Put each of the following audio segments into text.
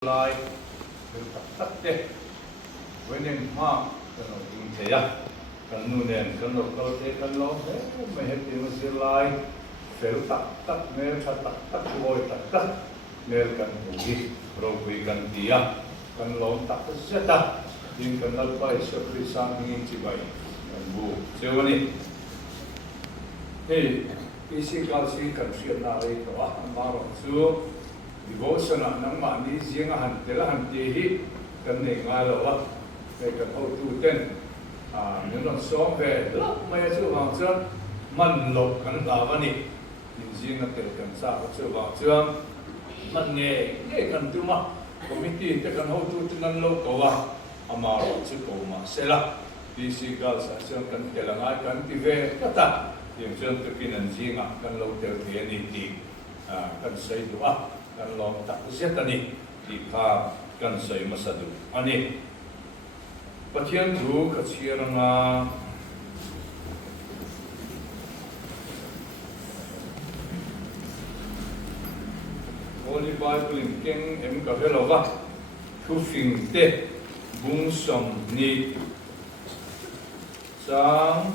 lai tak te wenen ma kan ing theya kan nu nen kan lo kal te kan lo he me he ti ma lai fel tak mer tha tak voi tak mer kan gi ro wi kan dia kan lo tak seta din kan dal pai so kri sang ing chi bai kan bu chewani he isi kal si kan sian na re to a ma ro chu devotion nang ma ni zinga han tela han te hi kan ne nga lo wa ke kan ho tu ten nên nó so về lắm mấy chữ vào chưa mình lộc kan la wa ni in zinga tel kan sa chữ vào chưa mình nghe kan tu ma committee te kan ho tu tin lo ko wa ama ro chữ ko ma se la physical sa chang kan tela ngai kan ti ve ka ta tiang chang te kin an zinga kan lo tel ti ni ti kan sei du a kan long tak zetani di kha kan sei masadu ani pathian thu khachiranga Holy Bible in keng em ka velova thu phing te bung som ni chang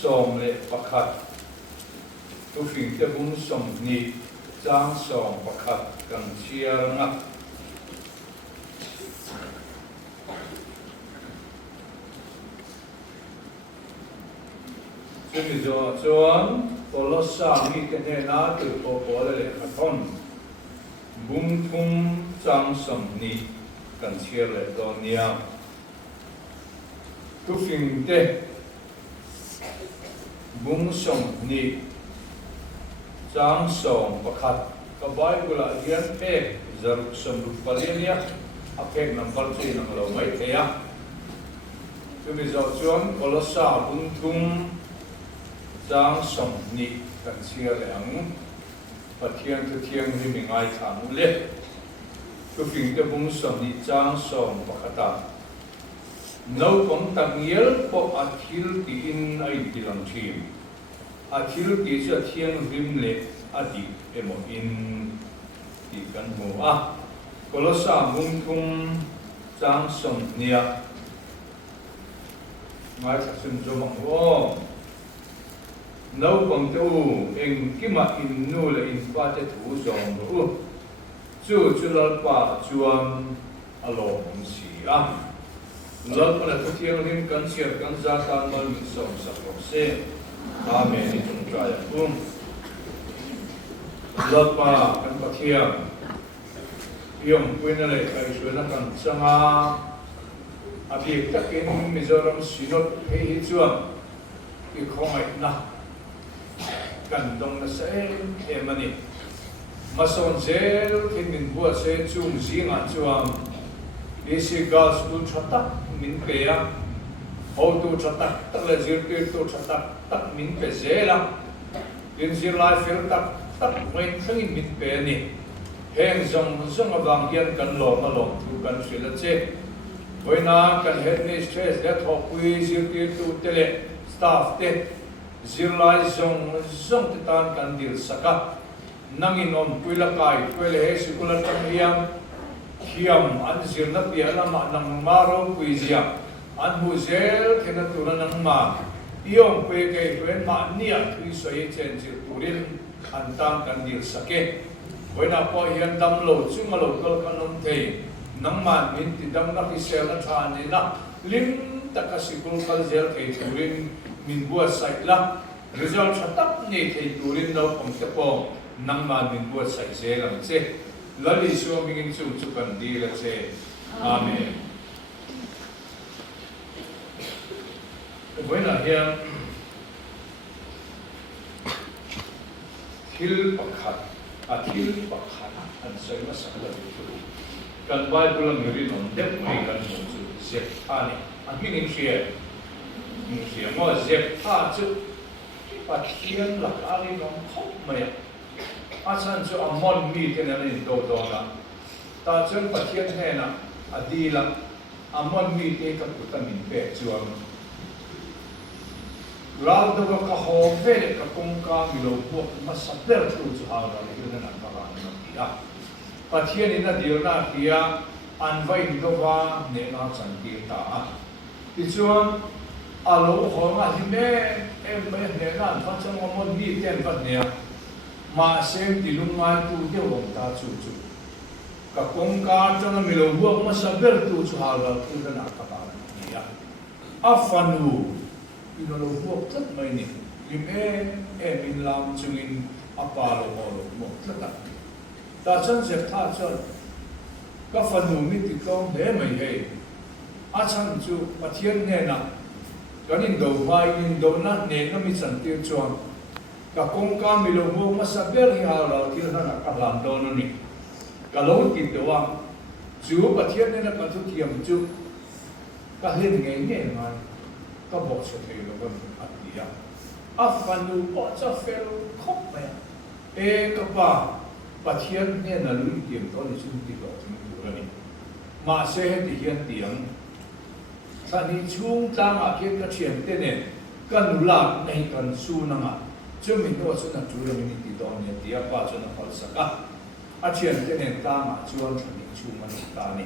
som le pakhat thu phing te bung som ni Giang song pakhat kan chia nga chumi zo chuan Colossa mi te ne na tu po po le khathon bung thum chang som ni kan chia le do nia tu phing te bung som ni Giang song pakhat ka Bible la hian pe zar som ru paliania apek number 3 nang lo mai theya chumi zo chuan Colossa bung thum Giang som ni kan chia le ang pathian thu thiang hi mi ngai thang le tu phing te bung som ni Giang song pakhata no pong tak yel po athil ti in ai tilang thim athil ti cha thiang rim le adi emo in ti kan mo Colossa bung thum Giang som nia mai thaksun zo mang wo no pang tu eng kima in nu le in pa te thu zong do chu lal pa chuan alo mong si lal pa la thiang rim kan siar kan za ta mal min som sa ko se amen ni tung kaya lal pa kan pa thiang yong puina le kai suana kan changa abi takin Mizoram sinot he chuan I khongai na kan dong na sa emani mason zel kin min bua se chung zinga chuan isi gas tu chata min pe ya ho tu chata tak le zir tu chata tak min pe zela in zir lai fel tak main thangin min pe ni heng zong awang hian kan lo ma lo tu kan sila che voina kan head ni stress that ho pui zir tu tele staff te zir lai zong te tan kan dil saka nangin om puila kai puile he sikular tam hiam an zir na pia lama nang maro puizia an hu zel thena tura nang ma iong pe ke tuen ma nia thui soi chen zir turin an tam kan dil sake voina po hian dam lo chunga lo kal kanom thei nang man min ti dam na ki sel na tha ni na lim takasikul kal zel ke turin min bua sai la result chatak ni thei turin lo pom te po nang man min bua sai zel ang che lali so mingin chu kan di la che amen voina hian thil pakhat an sai ma sa la tu kan Bible ang rin on dep mai kan mo chu zep ani an mingin sia mo zep chu pathian la ali nom khop mai asan chu amon mi ten ani do na ta chen pathian he na adila amon mi te ka putamin pe chuang ral do ka ho ve ka kong ka mi lo po masaper chu chu ha ra ni na ka na pathian in a deal na kia an vai in dova ne na chan ti ta ti chuan alo ho nga hi me em me ne na fa chang mo ni ten va ne ma sem ti lung mai tu de wong ta chu chu ka kong ka chang mi lo buak ma sa ber tu chu ha la tu na ka ba ni ya afanu ino lo buak tat mai ni lim in lam chung in apa lo mo tat ta chan se tha chan ka fanu mi ti kong de mai he a chan chu pathian ne na kanin do vai in do na ne na mi chan ti chuan ka kong ka mi lo mo ma sa ber hi ha la ti na ka lam do no ni ka lo ti do wa chu pathian ne na ka thu tiam chu ka hen nge nge mai ka bo che thei lo ban a ti ya a fanu o cha fel khop ma e ka pa pathian ne na lu tiam to ni chung ti lo chung tu ra ni ma se he ti hian tiang sa ni chung tang a ke ka thiam te ne kan la nei kan su na ma chu mi no chu na chu ra ni ti do ni ti a pa chu na phal sa ka a thiam te ne ta ma chuan ni chu ma ni ta ni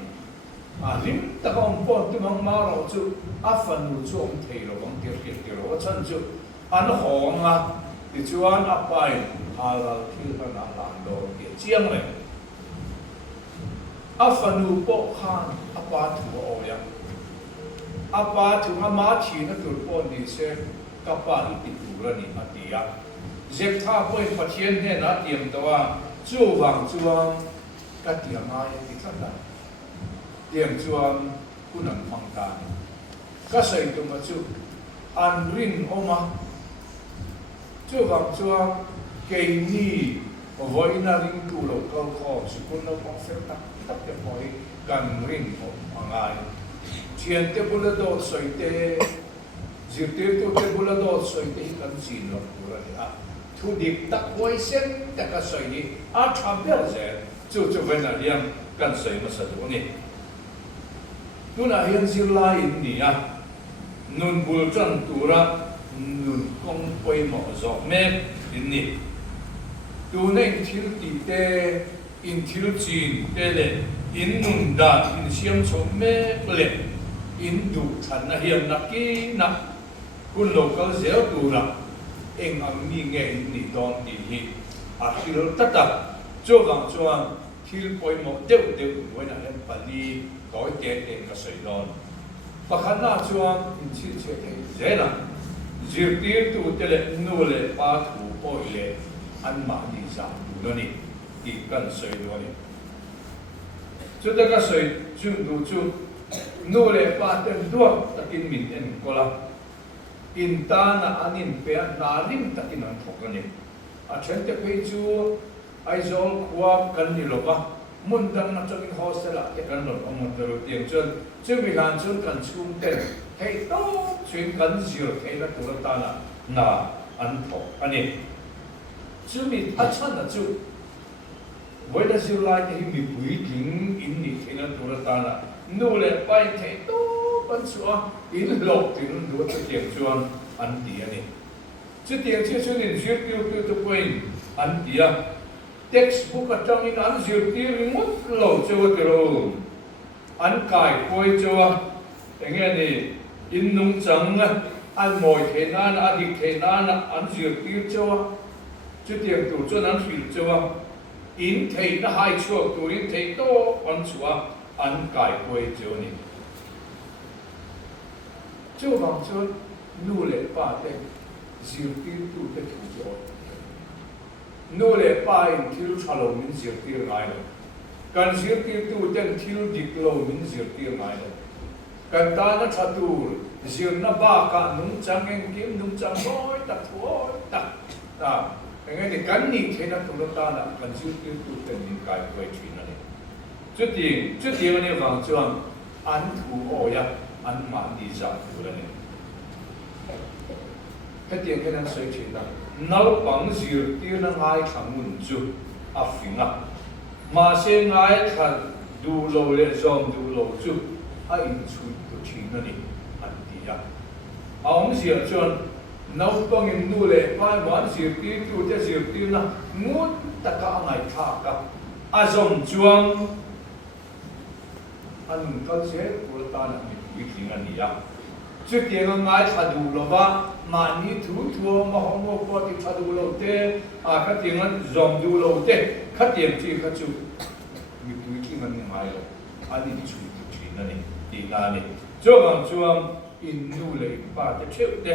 a lim ta kong po tu mang ma ro chu a fanu chu om thei lo bang ti ro chan chu an ho nga ti chuan a pai halal thil na lam do ke chiang le a fanu po khan a pa thu o ya a pa thu ma thi na tur po ni se ka pa ni ti tu ra ni a ti ya zek tha poi pathian ne na tiam to wa chu wang chuang ka tiam ma ya ti thla da tiam chuan kunang phang ta ka sai tu ma chu an rin oma chu wang chuang ke ni voi na ring tu lo ko ko si kun lo ko fe tak tak te moi kan ring o angai chien te bula do soi te zir te to te bula do soi te kan sin lo pura ni a thu dik tak voi sen ta ka soi ni a tham bel ze chu chu ven na liam kan soi ma sa do ni tu na hian zir lai ni a nun bul chan tura nun kong poi mo zo me in ni tu nei thil ti te in thil chin te le in nun da in siam chom me le in du than na hiam na ki na kun local zero tu ra eng ang mi nge ni don ti hi a thil ta ta cho gang chuan thil poi mo deu deu moi na hem pali koi te te ka sei don pakhan na chuan in chil che te zela zir tir tu te le nu le pa thu poi le an ma ni sa du ni ti kan sei do ni chu ta ka sei chu du chu nu le pa te duak takin min en kola in ta na anin pe na lim takin an thok ni a chen te pe chu ai zol khwa kan ni lo ba mun dang na chong hostel a te kan lo ong te ro tiang chun chu mi lan chun kan chung te hei to chun kan zir hei na tu ta na an thok ani chu mi a chan na chu voi na zir lai te mi pui ding in ni hei na tu ta na nu le pai thei to ban chu a in lo tin do te tiang chuan an ti ani chu tiang chu chu nin zir tiu tu point an ti a textbook atang in an zir tir ngot lo chu te ro an kai koi chu a enge ni in nung chang an moi the na a dik the na an zir tir chu a chu tiang tu chu an fil chu a in thei na hai chu tu in thei to an chu a an kai koi chu ni chu bang chu nu le pa te zir tir tu te thu chu nu le pa in thil thalo min zir tir ngai lo kan zir tir tu ten thil dik lo min zir tir ngai lo kan ta na thatu zir na ba ka nung chang eng kim nung chang hoi tak ta enge ni kan ni the na tu ta na kan zir tir tu ten min kai koi thin na ni chu ti ma ni wang chuan an thu o ya an ma ni za tu la ni cái tiền cái năng suy chuyển đó nấu bằng rượu tiêu năng ai thằng muốn chú à phình à mà xem ai thằng đủ lâu lên xong đủ lâu chú ai in chui được chuyện đó đi anh đi à ông rượu chọn nấu bằng in nuôi lệ phải bán rượu tiêu tu cho rượu tiêu na muốn tất cả ngày thà cả azom chuang an kalse purta na mi kinga niya chu tiang ngai thadu lova mani thu thu ma homo ko ti thadu lo te a ka tiang zom du lo te kha tiang chi kha chu mi kinga ni mai lo ani chu chi na ni ti na ni cho bang chuang in nu le pa te cheu te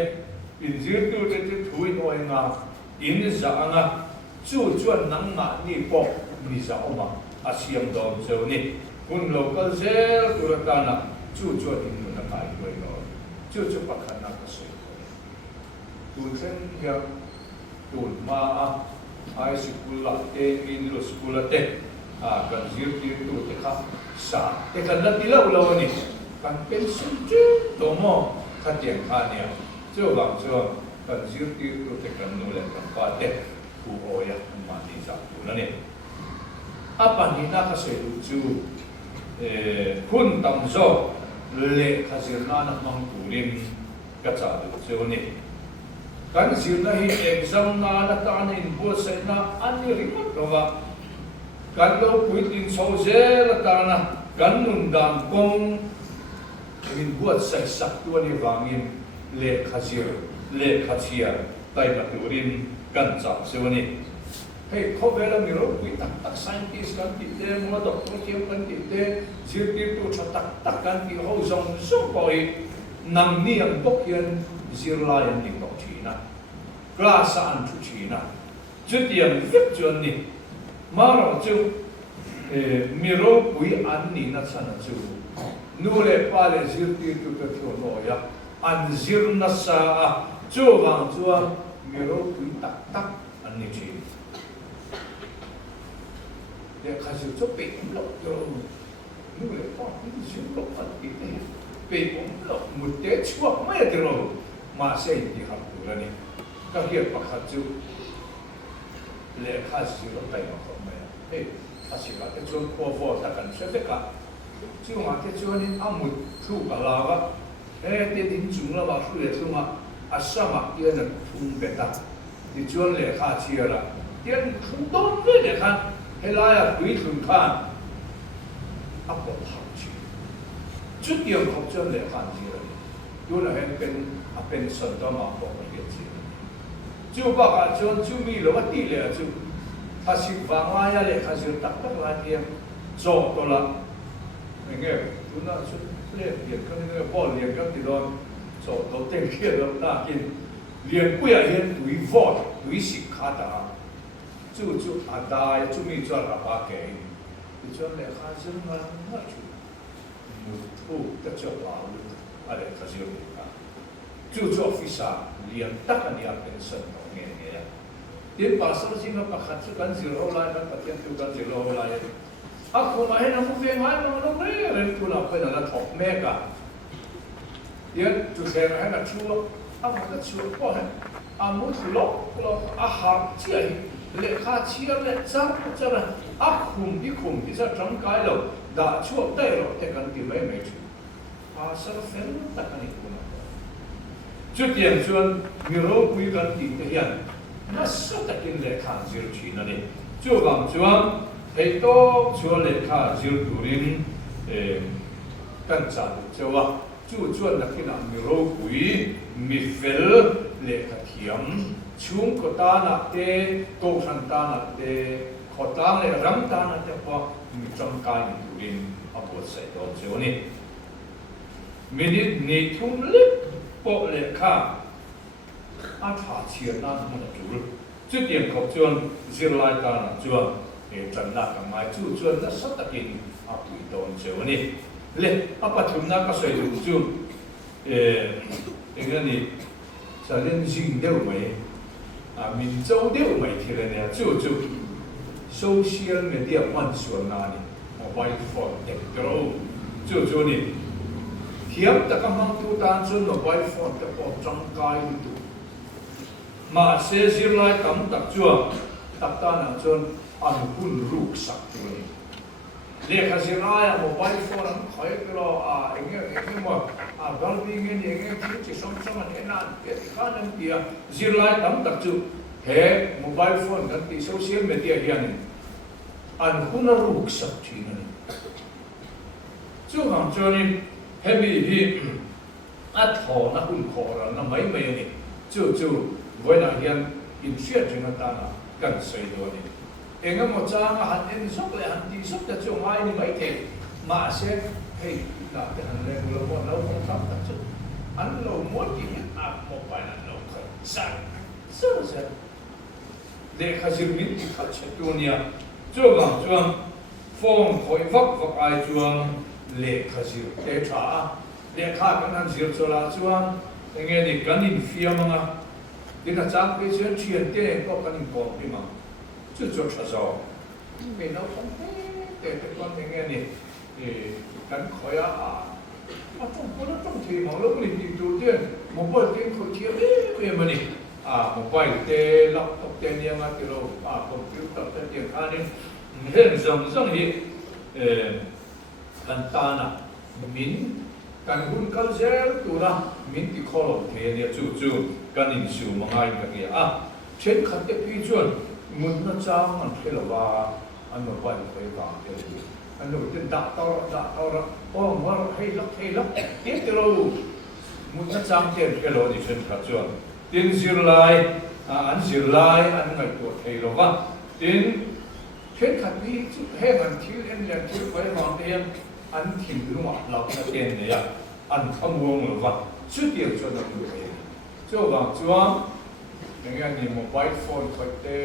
in zir tu te thui noi nga in za anga chu chuan nang nga ni po ni za oma asiam dom cheu ni kun local zel turatana chu chu in nu na kai noi no chu chu pakhan na ka se tu sen ya tu ma a high school la te middle school la te a kan zir ti tu te kha sa te kan la ti lo lo ni kan pen sun chu to mo ka tiang kha ne chu bang chu kan zir ti tu te kan nu le kan pa te ku o ya ma ti sa tu na ne apa ni na ka se chu kun tam zo le khazirna na mang turin ka cha du chu ni kan zirna hi exam na na ta in bo se na ani rimot rowa kan lo puitin so je la ta na kan nun dan kong in buat sai sak tu ni wangin le khazir le khachia tai na turin kan cha chu ni hey ko vela miro pui tak tak scientist kan ti te mo doctor kiam kan ti te zir ti tu cha tak tak kan ti ho zong so poi nam ni ang bok hian zir la yan ni bok china class an chu china chu tiam vip chuan ni ma ro chu miro pui an ni na chana chu nu le pa le zir ti tu te thlo no ya an zir na sa chu wang chuan miro pui tak tak an ni chi để khai sử cho bị ống lọc rồi lúc đấy có những sự lọc thật tí thế bị ống lọc một tế chua mấy rồi mà sẽ đi học được là này các hiện bạc hạt chú để khai sử lọc tay mà không mấy hey khai sử là cái chuông qua vô ta cần sẽ tất cả chứ mà cái chuông nên ăn một thu cả là vậy hey cái đến chúng là bảo thu để thu mà sao mà tiền là thu bể ta thì chuông để khai sử là tiền không tốt với để khai hay là quý thường khan áp bộ học chi chút điểm học chân lệ khan chi rồi đó là bên sân đó mà học cái gì chú bác à chú mi lo mất đi lệ chú ta xin vàng lai ya lệ khan chi tắc tắc lai tiền cho đó là mình nghe chú nó chú lệ tiền cái này bỏ liền cái gì đó cho đầu tiên kia đó ta kinh liền quay hiện túi vót túi xịt khá ta chú à đai chú mi cho là ba cái thì cho lệ khai dương mà nó chú một thu tất cho bảo luôn à lệ khai dương cả chú cho phi sa liền tất cả những cái sân nó nghe nghe tiến bảo sao gì nó bắt chú cần gì lâu lại nó bắt tiền chú cần gì lâu lại à không mà nó không về ngay nó mấy rồi chú làm cái là thọc mẹ cả tiến chú xem hay là chú à mà cái chú có hay à muốn chú lọ à hàng chơi lệ khai chia lệ trang cho là áp khum đi ra trong cái rồi đã chua tay rồi thì cần tìm mấy mấy chú à sao phép tất cả những cái này chút tiền chuan miro quý cần tìm cái hiện nó rất là kinh lệ khai zero chỉ nó đi chú bằng chuan thấy to chua lệ khai zero turin cần trả cho wa chú chuan là khi nào miro quý mi fel lệ khai thiam chung ko ta na te to san ta na te ko ta le ram ta na te pa mi trong kai ni turin a bo sai do che ni minute ni thum le po le kha a tha chia na mo na chu chu tiam ko chuan zir lai ta na chuan e chan na ka mai chu chuan na sat ta kin a pui don che ni le a pa thum na ka sai du chu e ni sa len jing deu mai à mình châu đều mấy thế này nè chú social media quan xuân na nè mobile phone đẹp đâu chú nè hiếm ta các mang tu tan xuân mobile phone ta bỏ trong cái tu mà sẽ zir lại cắm tập chúa tập ta là xuân ăn hun ruk sắc tu nè để khai zir lại mobile phone nó khỏi cái lo à anh em mà à gần đi nghe chỉ sống anh em cái khá nên kia zir lại cắm tập chúa he mobile phone kan ti social media hian an huna ruk sak thina ni chu ham chuanin hemi hi a tho na hun khora na mai mai ni chu voina hian in shia thina ta na kan sei do ni enga mo chang han en sok le han ti sok ta chu mai ni mai the ma se hei na te han le lo mo no không thap ta chu an lo mo ti a mo pa na lo kho sa sa để khai sinh mình thì khai chết luôn nha, cho bằng chuang phong khối vấp ai chuang lệ khai sinh để trả để khai cái năng diệt cho là chuang nghe thì cái nhìn phía mà để là trang cái chuyện tiền có cái nhìn còn đi mà chứ cho trả giàu vì nó không để con nghe thì cái khối trong thì mà lúc mình đi đầu tiên một bữa tiếng khối thiếu về mà đi mobile te laptop te ni anga tiro computer te ti ani hen zong hi kan ta na min kan hun kal zel tu na min ti kholo the ni chu kan in su mangai ka ki chen khat te pi chuan mun na chang an phela wa an mobile khoi ka te an lo te da ta o mar hei lak te tiro mun na chang te phelo ni chen khat chuan tin zir lai an zir lai an ngai tu thei lo wa tin khen khat ni chu he an thil en len thil vai wang te an thil lu ma lau na ten ne ya an kham wong lo wa chu tiang chu na tu he chu wang chuang ngai ni mobile phone khoi te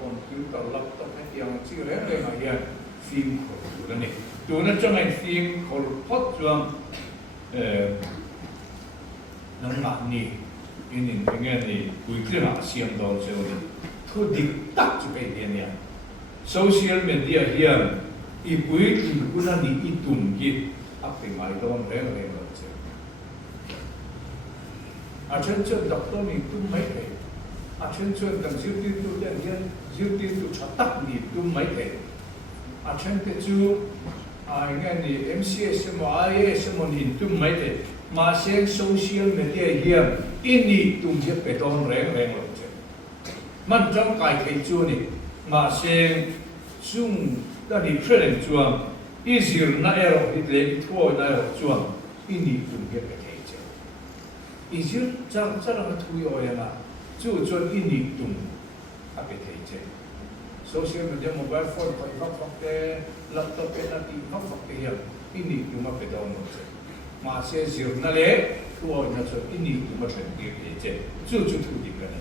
computer laptop ne tiang chi re le ma ya phim ko tu ni tu na chang ai phim ko pot chuang nang ma ni in nghe thì quý cái là xem đó rồi thôi địch tắc cho cái này nha social media hiện ít quý thì cũng là ít tùng kịp áp dụng mai đó rèn rồi chứ trên chân đọc tôi mình tung mấy cái trên chân cần diêu tiên tu đen hiện diêu tiên tu chặt tắc mình tung mấy cái trên cái chú nghe thì MCS mà IAS mà nhìn tung mấy cái mà xem social media hiện ini tung chiếc bê tông rèn rồi chứ mình trong cái chú này mà xem chung đã đi phê lên chuông easier na ero đi lấy thua na ero chuông ini tung chiếc bê thế chứ easier chẳng là thui oi na chú ini tung à bê thế chứ social media mobile phone phải phát cái laptop cái là đi phát cái hiện ini tung mà bê tông rồi chứ mà xem easier na lẽ thua na cho ini tung mà thành cái chứ chú thu đi cái này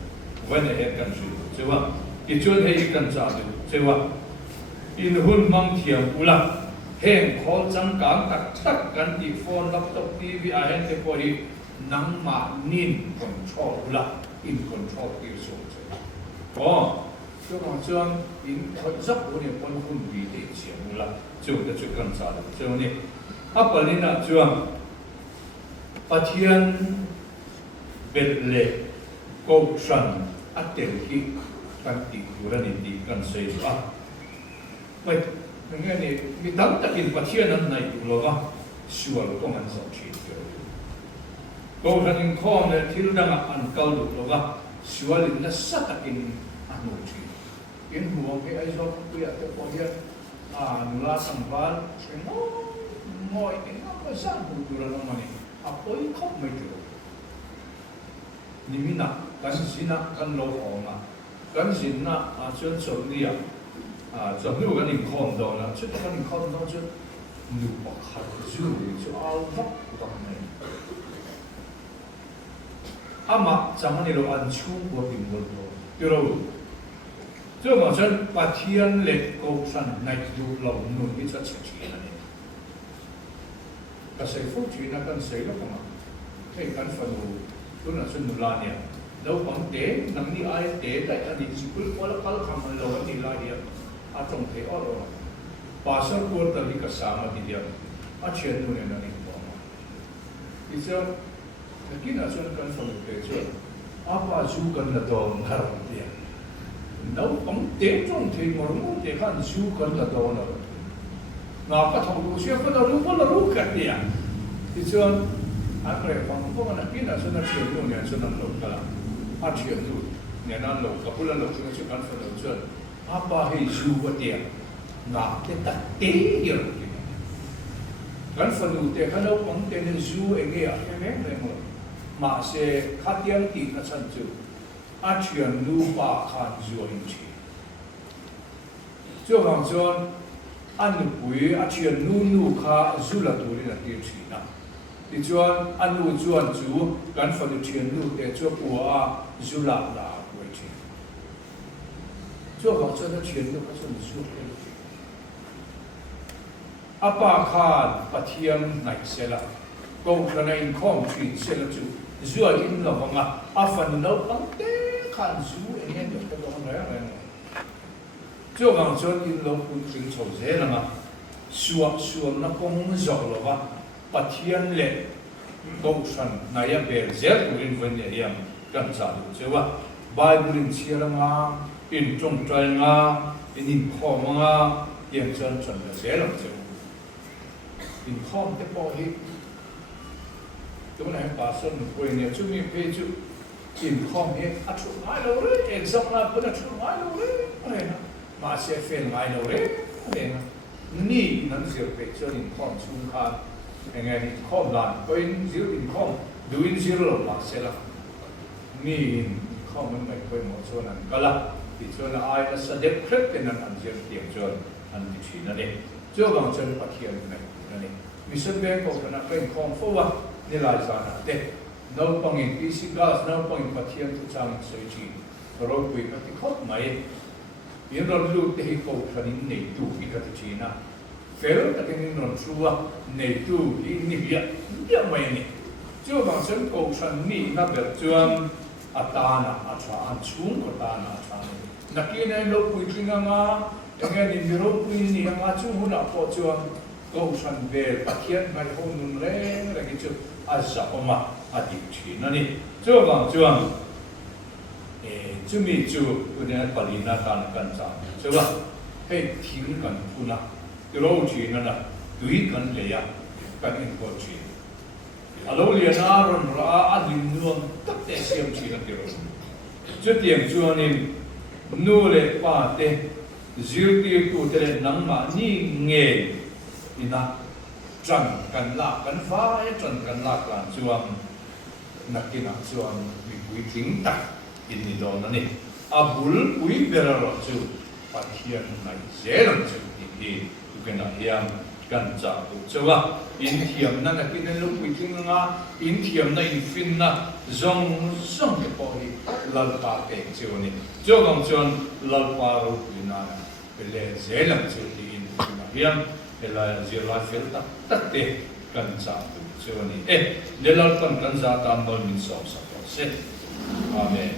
vấn đề hết cần chú chứ không cái chuyện hay cần trả được chứ không in hun mang thiam ula heng khol chang kang tak kan ti phone laptop tv a hen te pori nang ma nin control ula in control ti so cho mà chuang in khoi zak bu ni pon hun bi te chiam ula chu ta chu kan cha được chu ni apalina chuang pathian betle ko san atel ki kan ti ura ni ti kan sei vậy nghe này mi tắm tất nhiên phát hiện năm này cũng là sửa được công an giáo trình rồi câu chuyện những con này thiếu đang ăn câu được là sửa lên nó sát tất nhiên ăn một chuyện yên huống cái ai đó cũng biết cái câu chuyện nula sampan ngồi cái nó có sao cũng được là mà này ôi khóc mấy điều ni mina kan sina kan lo homa kan sina chuyên sầu đi cho nếu cái mình không đâu là chứ cái mình không đâu chứ nếu mà khai chú chứ ao vấp của này mà chẳng hạn như là ăn chung của mình một rồi rồi chứ mà chân bà thiên lệ cầu san này dù lòng nuôi cái chất sự chuyện này cái sự phúc chuyện là cái sự đó mà cái phần đó là chân nụ la nhỉ đâu bằng tế nằm đi ai tế tại anh đi chụp qua là không lâu anh đi la nhỉ trong thế ở đó, bà sở quân ta đi cả sáng mà đi làm, chuyện luôn này là đi bỏ mà, bây giờ cái nào cho cần phải về chứ, bà chú cần là đồ nào tiền, đâu ông tế trong thế mà đúng thế hắn chú cần là đồ nào, nào cái thằng đồ xe có là lúc cái gì à, bây giờ cái phòng có cái nào cho nó chuyện luôn này cho nó lột cả, chuyện luôn, này nó lột, cái bữa lột cho nó chỉ cần phải lột chứ. Apa hei suhu dia, ngã cái tật tế hiểu cái gần phần đầu tiên cái đâu cũng tên là du anh ấy em này mà sẽ khát tiếng thì nó sản xuất chuyện nu ba khan du anh chị cho rằng cho anh bùi chuyện nu kha du là tuổi là tiêu chí na thì cho anh nu cho chú gần phần đầu chuyện nu để cho của du là tuổi chị cho rằng cho nó chuyện nu cái du apa khan pathiam nai sela ko kana in khom thin sela chu zua in lo nga afan lo ante khan zu en do ko lo na ya cho gang chon in lo pu thin chho ze na ma suwa na kong zo lo wa pathiam le ko san na ya be ze rin ven ya yam kan sa lu che wa bible in chia nga in trong trai nga in khom nga yang chân chân là ze lo che in khom te po hi chúng này bà xuân quê nhà chúng mình phê chú in khom hi a chu ngai lo re exam na bữa chu ngai lo re mà sẽ phê ngai lo re ni nan zir pe cho in khom chung khan anh em in khom lan có in zir in khom du in zir lo la sẽ là ni in khom mình mai quê một số nan kala thì cho là ai là sẽ đẹp khép cái nan ăn zir tiệm cho ăn đi chỉ nó đi cho bằng chân bắt hiện này mi sơn bên có khả năngเป็นของphố àนี่ลายสารเด็กน้องปังอินพิสิกาสน้องปังอินพัทยาทุกจางสวยจริงเราคุยกันที่เขาไม่ยันเราดูที่เขาขณินในตู้อีกที่จีน่ะเฟลแต่ที่นี่นนชัวในตู้อีนี่เยอะไม่เนี่ยเจ้าบางส่วนเขาฉันนี่นับแบบจวนอัตานะอัตราอันชุ่มก็ตานะอัตรานักเรียนเราคุยจริงอ่ะอย่างเงี้ยนี่เราคุยนี่อ่ะชุ่มหุ่นอ่ะพอจวนก็ฉันเบลปะเทียนไม่คงนุ่มเร่งอะไรกิจอาจจะออกมาอดีตชีนั่นนี่เจ้าบางจวนจุมีจูคนนี้ปรินาการกันจ้าใช่ป่ะให้ทิ้งกันคุณนะที่เราชีนั่นนะดุยกันเลยอ่ะกันอินโคชีเราเรียนอารมณ์เราอัดลิมนวลตั้งแต่เสียมชีนั่นเดียวจุดเดียงจวนนี่นู่นเลยป้าเต้จิลตีตัวเตะนังมานี่เงี้ยนี่นะจันกันลากันฟ้าจันกันลากันจวนนักกินจวนมีคุยทิ้งตักอินนี่โดนนั่นนี่อาบุลคุยเบลล์จูปัทยันในเซลังจูอินดีทุกอย่างยังกันจ้าตัวเจ้าอินเทียมนั่นนักกินลูกคุยทิ้งngaอินเทียมนั่นอินฟินนะจงเก็บพอดีลัลปาเตจวนนี่จงจวนลัลปารูปินาเป็นเลเซลังจูอินฟินยังela zirla filta tatte kanza tu sewani lela kan kanza tambal min so sa se amen